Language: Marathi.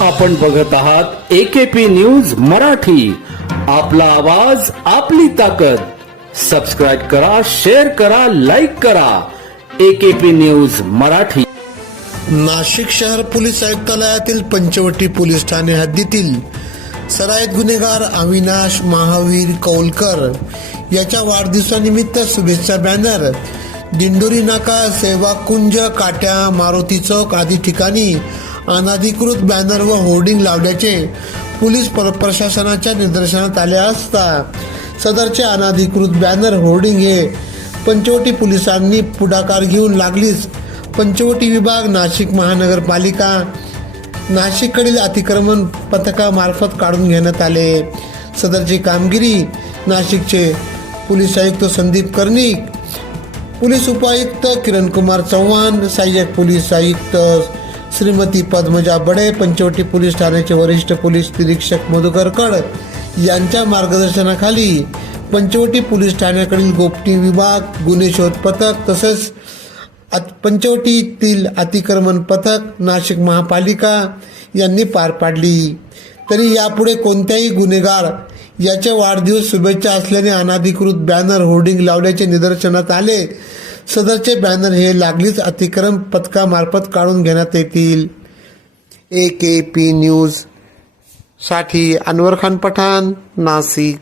आपण बघत आहात एकेपी न्यूज मराठी. आपला आवाज आपली ताकद. सबस्क्राईब करा शेअर करा लाईक करा. AKP news Marathi. नाशिक शहर पोलीस आयुक्तालयातील पंचवटी पोलीस ठाणे हद्दीतील सरायत गुन्हेगार अविनाश महावीर कौलकर याच्या वाढदिवसानिमित्त शुभेच्छा बॅनर. दिंडोरी नाका सेवाकुंज काट्या मारुती चौक आदी ठिकाणी अनाधिकृत बॅनर व होर्डिंग लावल्याचे पोलीस प्र- प्रशासनाच्या निदर्शनात आले असता सदरचे अनाधिकृत बॅनर होर्डिंग हे पंचवटी पोलिसांनी पुढाकार घेऊन लागलीच. पंचवटी विभाग नाशिक महानगरपालिका नाशिककडील अतिक्रमण पथकामार्फत काढून घेण्यात आले. सदरची कामगिरी नाशिकचे पोलीस आयुक्त संदीप कर्णिक पोलीस उपायुक्त किरण कुमार चव्हाण सहाय्यक पोलीस आयुक्त श्रीमती पद्मजा बडे पंचवटी पोलीस ठाण्याचे वरिष्ठ पोलीस निरीक्षक मधुकर कड यांच्या मार्गदर्शनाखाली पंचवटी पोलीस ठाण्याकडील गोपनीय विभाग गुन्हे शोध पथक तसेच अत- पंचवटीतील अतिक्रमण पथक नाशिक महापालिका यांनी पार पाडली. तरी यापुढे कोणत्याही गुन्हेगार याच्या वाढदिवस शुभेच्छा असल्याने अनाधिकृत बॅनर होर्डिंग लावल्याचे निदर्शनात आले. सदरचे बॅनर हे लागलीच अतिक्रम पथकामार्फत काढून घेण्यात येतील. ए के पी न्यूजसाठी अनवर खान पठाण नाशिक.